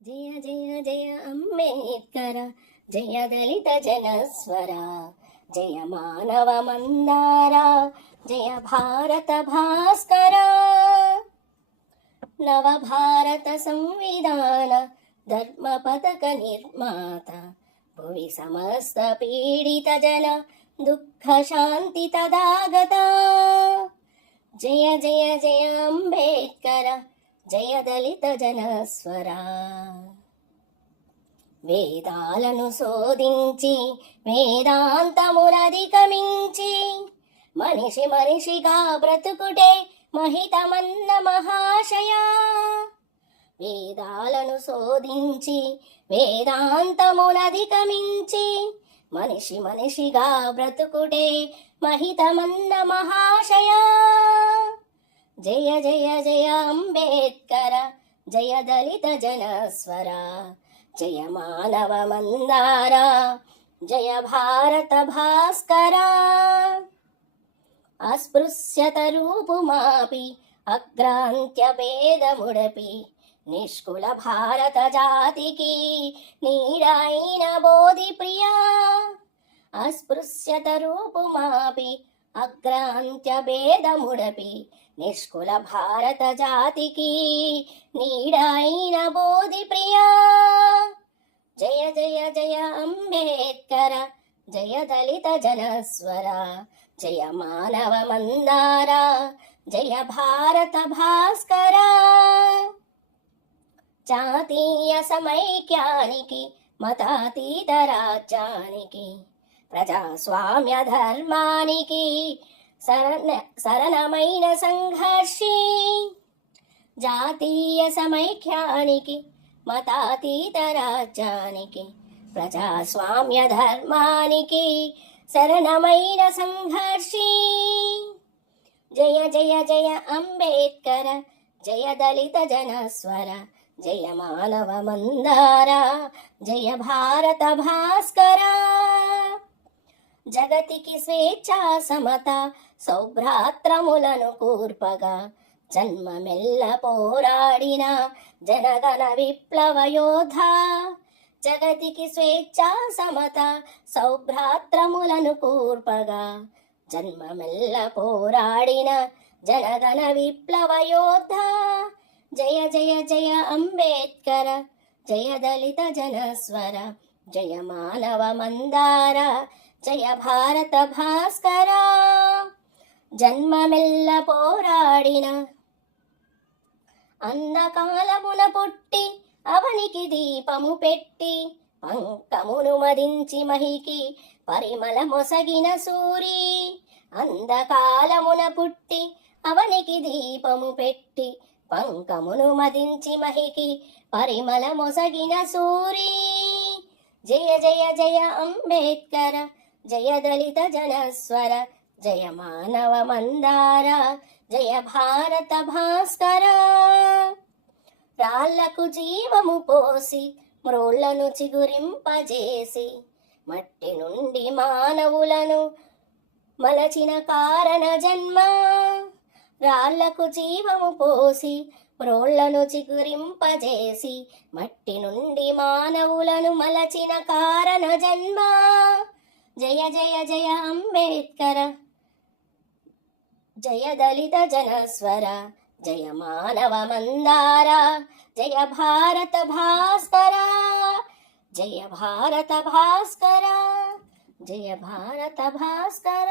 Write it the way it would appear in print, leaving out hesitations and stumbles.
జయ జయ జయ అంబేద్కర, జయ దళిత జనస్వర, జయ మానవ మందార, జయ భారత భాస్కర. నవ భారత సంవిధాన ధర్మ పథక నిర్మాత, భువి సమస్త పీడిత జన దుఃఖ శాంతి తదాగత. జయ జయ జయ అంబేద్కర, జయ దళిత జనస్వర. వేదాలను శోధించి వేదాంతములధిగమించి మనిషి మనిషిగా బ్రతుకుటే మహితమన్న మహాశయ. వేదాలను శోధించి వేదాంతములధిగమించి మనిషి మనిషిగా బ్రతుకుటే మహితమన్న మహాశయ. జయ జయ జయ అంబేద్కర, జయ దళిత జనస్వర, జయ మానవ మందార, జయ భారత భాస్కర. అస్పృశ్యత రూపుమాపి అగ్రాంత్య భేదముడపి నిష్కుల భారత జాతికి నీడైన బోధి ప్రియా. అస్పృశ్యత రూపుమాపి అగ్రాంత్య భేదముడపి నిష్కుల భారత జాతికి నీడైన బోధి ప్రియా. జయ జయ జయ అంబేద్కర, జయ దళిత జనస్వర, జయ మానవ మందార, జయ భారత భాస్కర. జాతీయ సమైక్యానికి మతాతీత రాజ్యానికి ప్రజాస్వామ్య ధర్మానికి శరణమైన సంఘర్షి. జాతీయ సమైక్యానికి మతాతీత రాజ్యానికి ప్రజాస్వామ్య ధర్మానికి శరణమైన సంఘర్షి. జయ జయ జయ అంబేద్కర, జయ దళిత జనస్వర, జయ మానవ మందార, జయ భారత భాస్కర. జగతికి స్వేచ్ఛ సమత సౌభ్రాత్రములను కూర్పగా జన్మమెల్ల పోరాడిన జనగణ విప్లవ యోధ. జగతికి స్వేచ్ఛ సమత సౌభ్రాత్రములను కూర్పగా జన్మమెల్ల పోరాడిన జనగణ విప్లవ యోధ. జయ జయ జయ అంబేద్కర, జయ దళిత జనస్వర, జయ మానవ మందార, జయ భారత భాస్కర. జన్మమెల్ల పోరాడిన అంధకాలమున పుట్టి అవనికి దీపము పెట్టి పంకమును మదించి మహికి పరిమళ మొసగిన సూరి. అంధకాలమున పుట్టి అవనికి దీపము పెట్టి పంకమును మదించి మహికి పరిమళ మొసగిన సూరి. జయ జయ జయ అంబేద్కర, జయ దళిత జనస్వర, జయ మానవ మందార, జయ భారత భాస్కర. రాళ్లకు జీవము పోసి మ్రోళ్లను చిగురింపజేసి మట్టి నుండి మానవులను మలచిన కారణ జన్మ. రాళ్లకు జీవము పోసి మ్రోళ్లను చిగురింపజేసి మట్టి నుండి మానవులను మలచిన కారణ జన్మ. జయ జయ జయ అంబేద్కర, జయ దళిత జనస్వర, జయ మానవ మందార, జయ భారత భాస్కర. జయ భారత భాస్కర, జయ భారత భాస్కర.